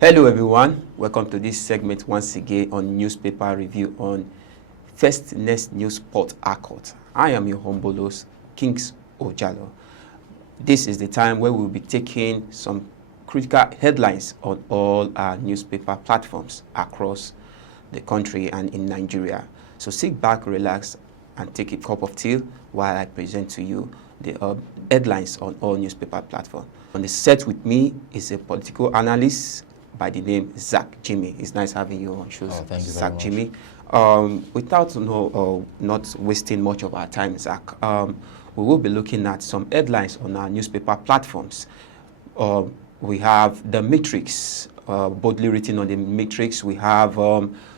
Hello everyone, welcome to this segment once again on newspaper review on First Next News Port Harcourt. I am your humble host, Kings Ojalo. This is the time where we'll be taking some critical headlines on all our newspaper platforms across the country and in Nigeria. So sit back, relax, and take a cup of tea while I present to you the headlines on all newspaper platforms. On the set with me is a political analyst by the name Zach Jimmy. It's nice having you on shows. Oh, thank you Zach very Jimmy. Without not wasting much of our time, Zach, we will be looking at some headlines on our newspaper platforms. We have the Matrix, boldly written on the Matrix. We have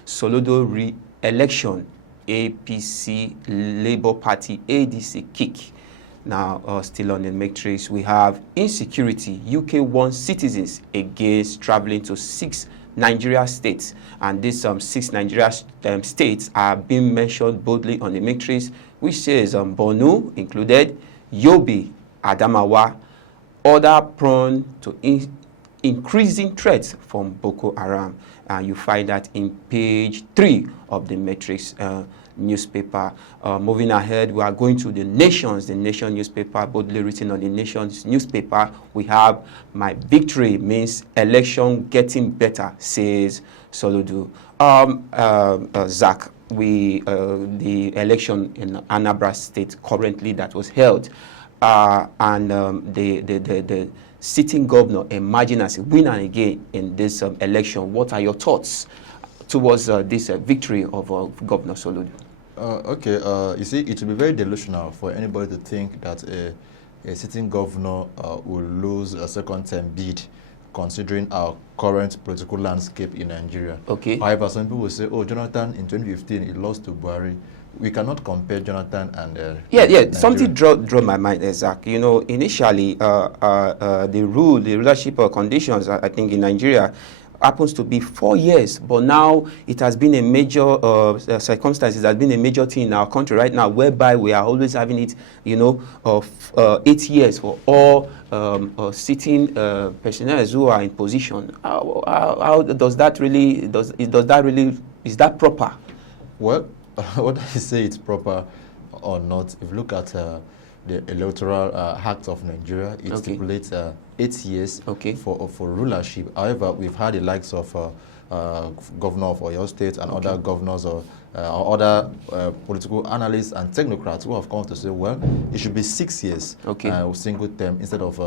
Soludo re-election, APC, Labour Party, ADC kick. Now, still on the Matrix, we have insecurity. UK warns citizens against traveling to 6 Nigeria states. And these 6 Nigeria states are being mentioned boldly on the Matrix, which says Borno included, Yobe, Adamawa, other prone to increasing threats from Boko Haram. You find that in page 3 of the Matrix newspaper. Moving ahead, we are going to the Nations, the Nation newspaper, boldly written on the Nations newspaper. We have my victory means election getting better, says Soludo. Zach, the election in Anambra State currently that was held, and the sitting governor emerging as a winner again in this election. What are your thoughts towards this victory of Governor Soludo? You see, it will be very delusional for anybody to think that a sitting governor will lose a second-term bid, considering our current political landscape in Nigeria. Okay. However, some people will say, oh, Jonathan in 2015, he lost to Buhari. We cannot compare Jonathan and Nigeria. Something drew my mind, Zach. You know, initially, the rulership conditions, I think, in Nigeria happens to be 4 years, but now it has been a major circumstance. It has been a major thing in our country right now, whereby we are always having it, you know, of 8 years for all sitting personnel who are in position. How does that really, is that proper? Well, what I say it's proper or not, if you look at the electoral act of Nigeria, it stipulates 8 years for rulership. However, we've had the likes of governor of Oyo State and other governors or other political analysts and technocrats who have come to say, well, it should be 6 years, single term, instead of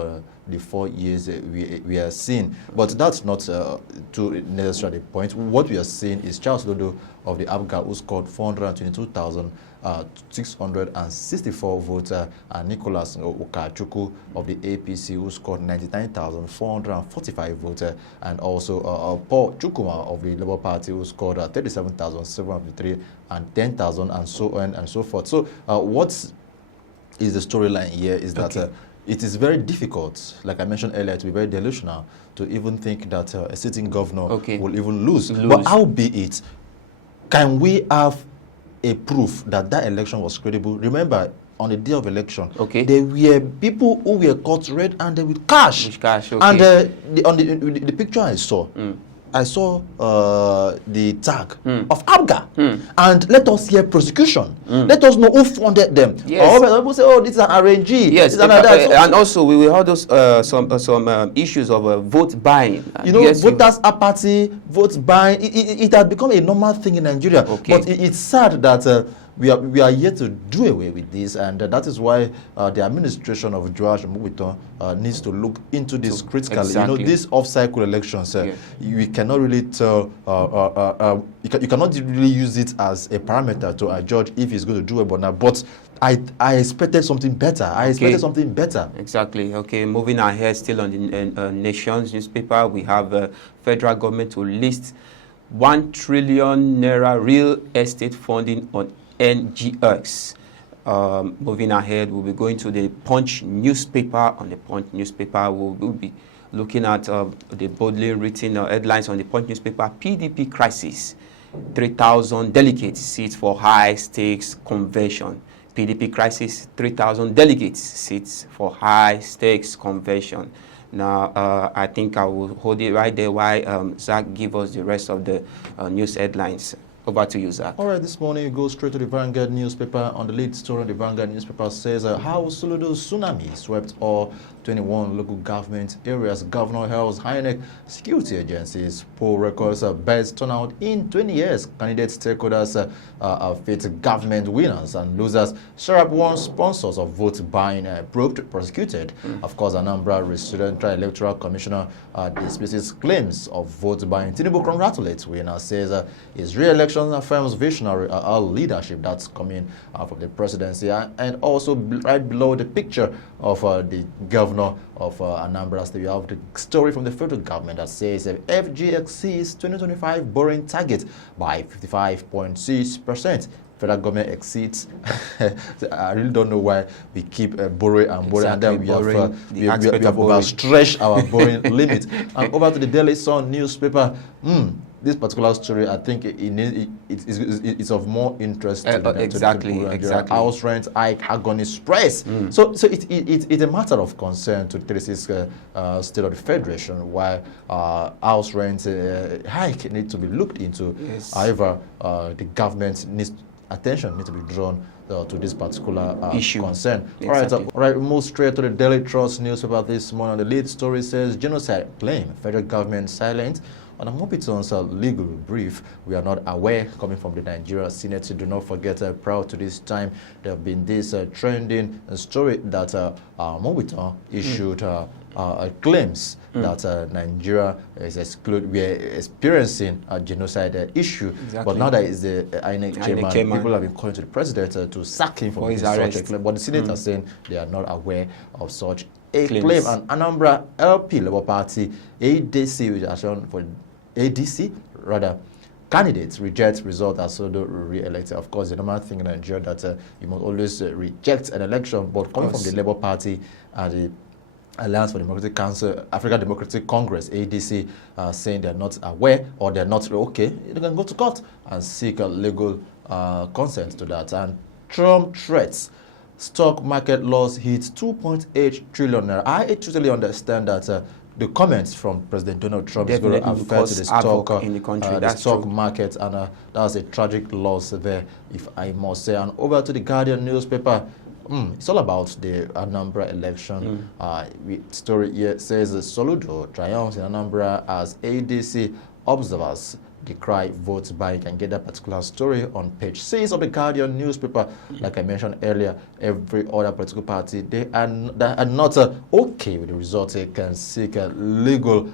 the 4 years we are seeing. But that's not too necessarily the point. What we are seeing is Charles Lodo of the APGA, who scored 422,664 votes, and Nicholas Okachuku of the APC, who scored 99,445 votes, and also Paul Chukuma of the Labour Party, who scored 37,753 and 10,000, and so on and so forth. So what is the storyline here is that it is very difficult, like I mentioned earlier, to be very delusional to even think that a sitting governor will even lose. But how be it, can we have a proof that that election was credible? Remember, on the day of election, there were people who were caught red-handed with cash. And on the picture I saw, the tag of APGA. And let us hear prosecution. Let us know who funded them. Yes. People say, oh, this is an RNG. Yes, and also we will have those some issues of vote buying. You know, voters apathy, vote buying. It has become a normal thing in Nigeria. But it's sad that we are yet to do away with this, and that is why the administration of Joash Mubiton needs to look into this critically. You know, these off-cycle elections, we cannot really tell, you cannot really use it as a parameter to judge if it's going to do it or not. But I expected something better. Something better. Exactly. Okay, moving ahead, still on the Nations newspaper, we have federal government to list 1 trillion naira real estate funding on NGX. Moving ahead, we'll be going to the Punch newspaper. On the Punch newspaper, we'll be looking at the boldly written headlines on the Punch newspaper. PDP crisis, 3,000 delegates seats for high-stakes convention. PDP crisis, 3,000 delegates seats for high-stakes convention. Now, I think I will hold it right there while Zach give us the rest of the news headlines. Over to you, Zach. All right, this morning we go straight to the Vanguard newspaper. On the lead story, the Vanguard newspaper says how Soludo'S tsunami swept all 21 local government areas. Governor Hell's INEC security agencies poll records best turnout in 20 years. Candidate stakeholders fit government winners and losers. Sharp warns sponsors of vote buying probed, prosecuted. Of course, Anambra Central Electoral Commissioner dismisses claims of vote buying. Tinubu congratulates winner, says his re-election affirms visionary leadership that's coming from the presidency. And also right below the picture of the governor of Anambra State, you have the story from the federal government that says FG exceeds 2025 borrowing target by 55.6%. Federal government exceeds. I really don't know why we keep borrowing and borrowing, and then we have overstretched our borrowing limit. And over to the Daily Sun newspaper. This particular story, I think it's of more interest to the exactly. House rent hike agony spreads. So it's a matter of concern to the 36 state of the federation, why house rent hike need to be looked into. Yes. However, the government attention needs to be drawn to this particular issue concern. Exactly. All right, we move straight to the Daily Trust newspaper this morning. The lead story says genocide claim, federal government silent. On Amopiton's legal brief, we are not aware, coming from the Nigerian Senate. Do not forget, prior to this time, there have been this trending story that Amopiton issued claims that Nigeria is we're experiencing a genocide issue. Exactly. But now that is the INEC chairman, people have been calling to the president to sack him for his arrest. But the Senate are saying they are not aware of such a claim. And Anambra LP Labour Party ADC, which are shown for ADC, rather, candidates reject result as Soludo re-elected. Of course, the normal thing in Nigeria that you must always reject an election, but coming from the Labour Party and the Alliance for Democratic Council, African Democratic Congress, ADC, saying they're not aware or they're not okay, they can go to court and seek a legal consent to that. And Trump threats stock market loss hits 2.8 trillion naira. I totally understand that the comments from President Donald Trump is going to affect the stock in the country. The stock market, and that was a tragic loss there, if I must say. And over to the Guardian newspaper. It's all about the Anambra election. Story here says Soludo triumphs in Anambra as ADC observers decry votes by. You can get that particular story on page 6 of the Guardian newspaper. Like I mentioned earlier, every other political party, they are not okay with the result. They can seek legal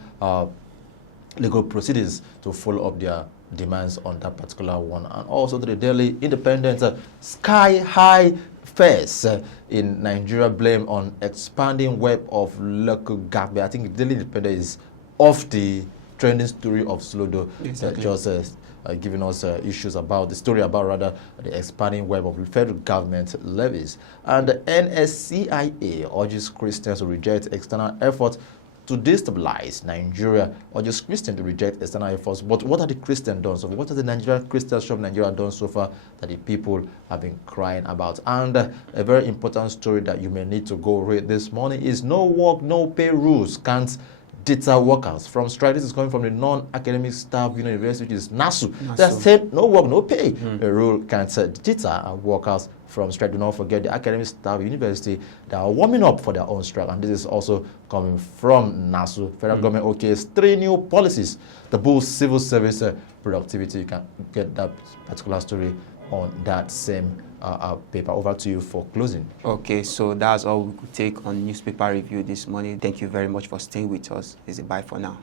proceedings to follow up their demands on that particular one. And also to the Daily Independent, sky-high fares in Nigeria blame on expanding web of local government. I think the Daily Independent is off the trending story of Soludo, just giving us issues about the story about rather the expanding web of federal government levies. And the NSCIA urges Christians to reject external efforts to destabilize Nigeria, or just Christians to reject external efforts. But what are the Christians done so far? What has the Nigerian Christians of Nigeria done so far that the people have been crying about? And a very important story that you may need to go read this morning is no work, no pay rules can't deter workers from strike. This is coming from the non-academic staff university, which is NASU. They said no work, no pay. The rule can't deter workers from strike. Do not forget the academic staff university that are warming up for their own strike, and this is also coming from NASU. Federal government okays 3 new policies to boost civil service productivity. You can get that particular story on that same paper. Over to you for closing. Okay, so that's all we could take on newspaper review this morning. Thank you very much for staying with us. It's a bye for now.